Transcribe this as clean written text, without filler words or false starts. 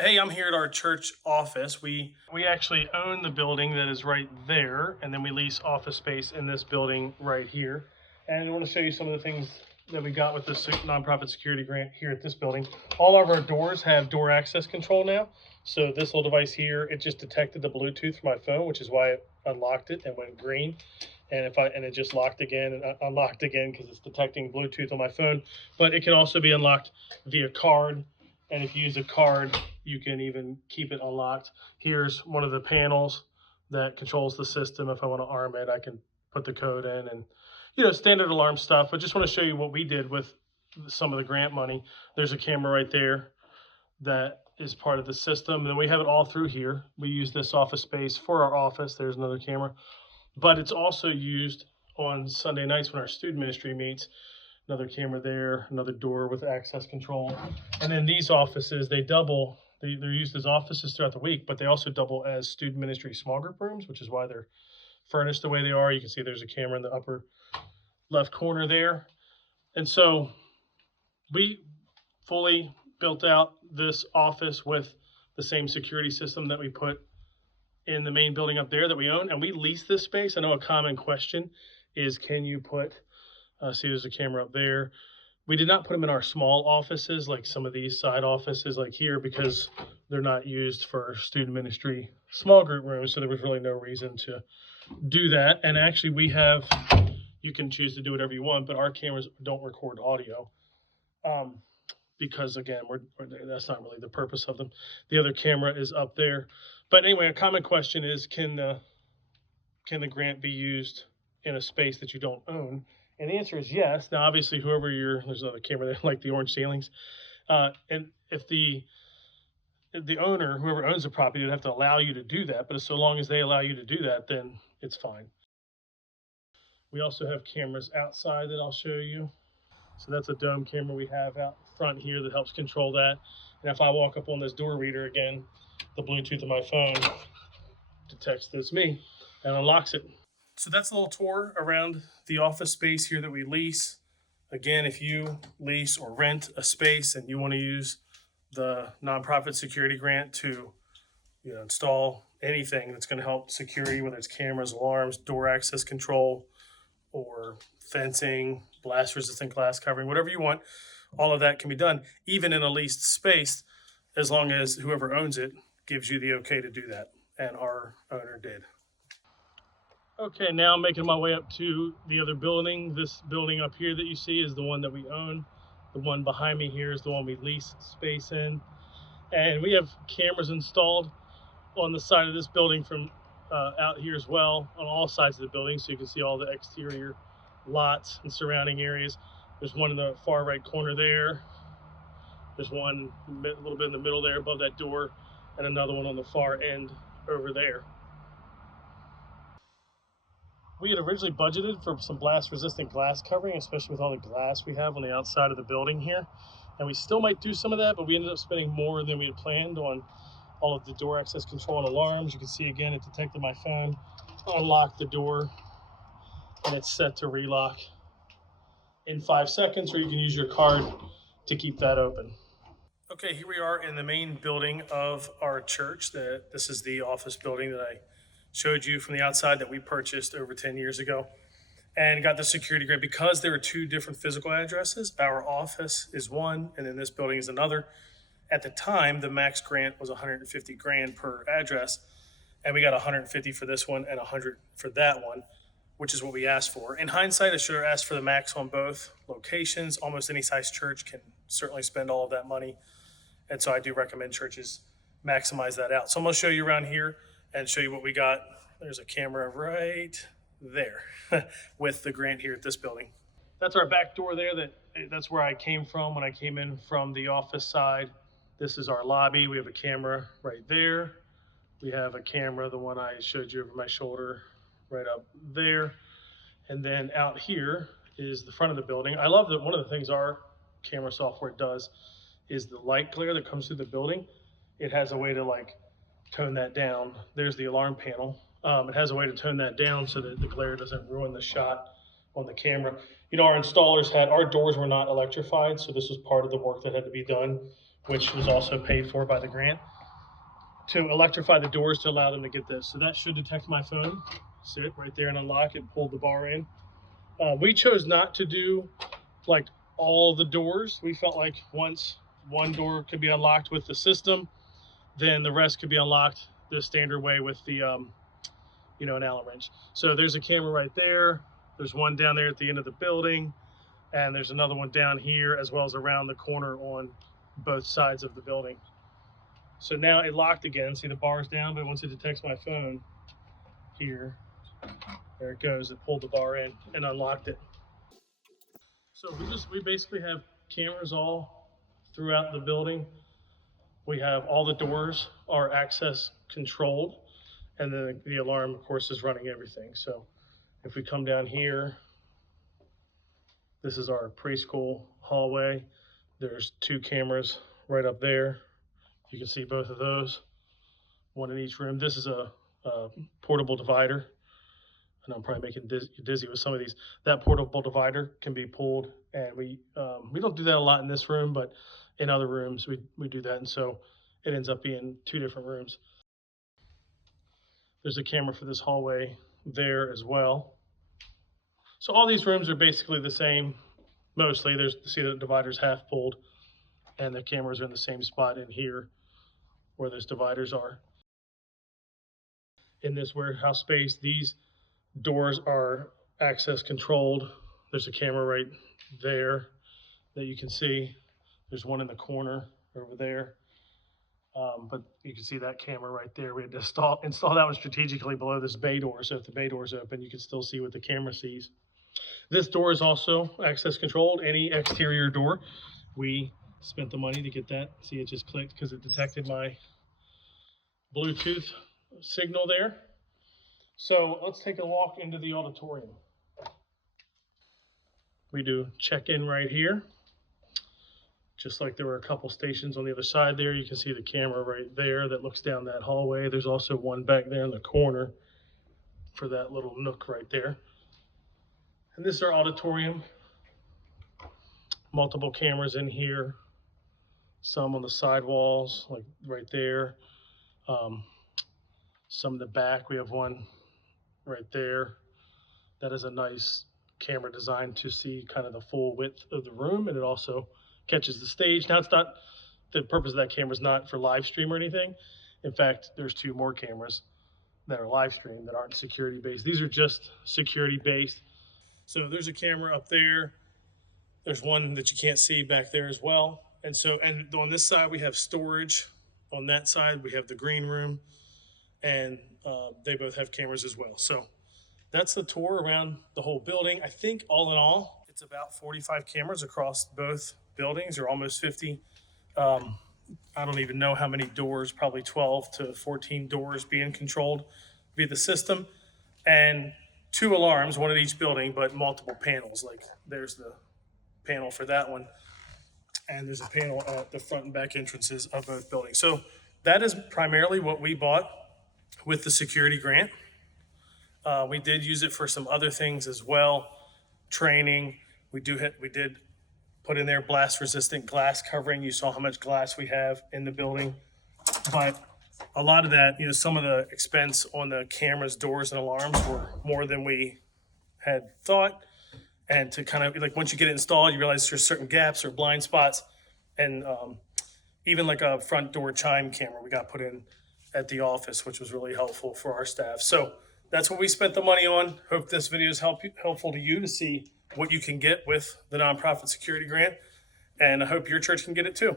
Hey, I'm here at our church office. We actually own the building that is right there, and then we lease office space in this building right here. And I want to show you some of the things that we got with this nonprofit security grant here at this building. All of our doors have door access control now. So this little device here, it just detected the Bluetooth from my phone, which is why it unlocked it and went green. And it just locked again and unlocked again because it's detecting Bluetooth on my phone. But it can also be unlocked via card. And if you use a card, you can even keep it unlocked. Here's one of the panels that controls the system. If I want to arm it, I can put the code in and, standard alarm stuff. But just want to show you what we did with some of the grant money. There's a camera right there that is part of the system. And we have it all through here. We use this office space for our office. There's another camera. But it's also used on Sunday nights when our student ministry meets. Another camera there, another door with access control. And then these offices, they're used as offices throughout the week, but they also double as student ministry small group rooms, which is why they're furnished the way they are. You can see there's a camera in the upper left corner there. And so we fully built out this office with the same security system that we put in the main building up there that we own, and we lease this space. I know a common question is, can you put see, there's a camera up there. We did not put them in our small offices, like some of these side offices like here, because they're not used for student ministry small group rooms. So there was really no reason to do that. And actually you can choose to do whatever you want, but our cameras don't record audio. Because again, that's not really the purpose of them. The other camera is up there. But anyway, a common question is, can the grant be used in a space that you don't own? And the answer is yes. Now, obviously, there's another camera there, like the orange ceilings. And if the owner, whoever owns the property, would have to allow you to do that. But so long as they allow you to do that, then it's fine. We also have cameras outside that I'll show you. So that's a dome camera we have out front here that helps control that. And if I walk up on this door reader again, the Bluetooth of my phone detects that it's me and unlocks it. So that's a little tour around the office space here that we lease. Again, if you lease or rent a space and you want to use the nonprofit security grant to install anything that's going to help security, whether it's cameras, alarms, door access control, or fencing, blast resistant glass covering, whatever you want, all of that can be done, even in a leased space, as long as whoever owns it gives you the okay to do that. And our owner did. Okay, now I'm making my way up to the other building. This building up here that you see is the one that we own. The one behind me here is the one we lease space in. And we have cameras installed on the side of this building from out here as well, on all sides of the building, so you can see all the exterior lots and surrounding areas. There's one in the far right corner there. There's one a little bit in the middle there above that door, and another one on the far end over there. We had originally budgeted for some blast resistant glass covering, especially with all the glass we have on the outside of the building here. And we still might do some of that, but we ended up spending more than we had planned on all of the door access control and alarms. You can see again, it detected my phone, unlocked the door, and it's set to relock in 5 seconds, or you can use your card to keep that open. Okay, here we are in the main building of our church. This is the office building that I showed you from the outside that we purchased over 10 years ago and got the security grant. Because there are two different physical addresses, our office is one and then this building is another. At the time, the max grant was 150 grand per address, and we got 150 for this one and 100 for that one, which is what we asked for. In hindsight, I should have asked for the max on both locations. Almost any size church can certainly spend all of that money, and so I do recommend churches maximize that out. So I'm going to show you around here and show you what we got. There's a camera right there with the grant here at this building. That's our back door there. That's where I came from when I came in from the office side. This is our lobby. We have a camera right there. We have a camera, the one I showed you over my shoulder, right up there. And then out here is the front of the building. I love that one of the things our camera software does is the light glare that comes through the building. It has a way to tone that down. There's the alarm panel. It has a way to tone that down so that the glare doesn't ruin the shot on the camera. Our installers our doors were not electrified, so this was part of the work that had to be done which was also paid for by the grant, to electrify the doors to allow them to get this. So that should detect my phone, sit right there and unlock it, pull the bar in. We chose not to do like all the doors. We felt like once one door could be unlocked with the system, then the rest could be unlocked the standard way with the an Allen wrench. So there's a camera right there. There's one down there at the end of the building, and there's another one down here as well as around the corner on both sides of the building. So now it locked again. See, the bar's down, but once it detects my phone here, there it goes. It pulled the bar in and unlocked it. So we basically have cameras all throughout the building. We have all the doors are access controlled, and then the alarm, of course, is running everything. So if we come down here, this is our preschool hallway. There's 2 cameras right up there. You can see both of those, one in each room. This is a portable divider, and I'm probably making dizzy with some of these. That portable divider can be pulled, and we don't do that a lot in this room, but in other rooms we do that, and so it ends up being 2 different rooms. There's a camera for this hallway there as well. So all these rooms are basically the same, mostly. See the divider's half pulled, and the cameras are in the same spot in here where those dividers are. In this warehouse space, these doors are access controlled. There's a camera right there that you can see. There's one in the corner over there. But you can see that camera right there. We had to install that one strategically below this bay door, so if the bay door is open, you can still see what the camera sees. This door is also access controlled, any exterior door. We spent the money to get that. See, it just clicked because it detected my Bluetooth signal there. So let's take a walk into the auditorium. We do check-in right here. Just like there were a couple stations on the other side there, you can see the camera right there that looks down that hallway. There's also one back there in the corner for that little nook right there. And this is our auditorium. Multiple cameras in here, some on the side walls, like right there. Some in the back, we have one right there. That is a nice camera designed to see kind of the full width of the room, and it also catches the stage. Now, it's not, the purpose of that camera is not for live stream or anything. In fact, there's 2 more cameras that are live stream that aren't security based. These are just security based. So there's a camera up there. There's one that you can't see back there as well. And on this side, we have storage. On that side, we have the green room, and they both have cameras as well. So that's the tour around the whole building. I think all in all, it's about 45 cameras across both buildings, or almost 50. I don't even know how many doors, probably 12 to 14 doors being controlled via the system, and 2 alarms, one at each building, but multiple panels. Like there's the panel for that one, and there's a panel at the front and back entrances of both buildings. So that is primarily what we bought with the security grant. We did use it for some other things as well, training. We did put in there blast resistant glass covering. You saw how much glass we have in the building, but a lot of that, some of the expense on the cameras, doors, and alarms were more than we had thought. And to kind of like, once you get it installed, you realize there's certain gaps or blind spots, and even like a front door chime camera we got put in at the office, which was really helpful for our staff. So that's what we spent the money on. Hope this video is helpful to you to see what you can get with the nonprofit security grant, and I hope your church can get it too.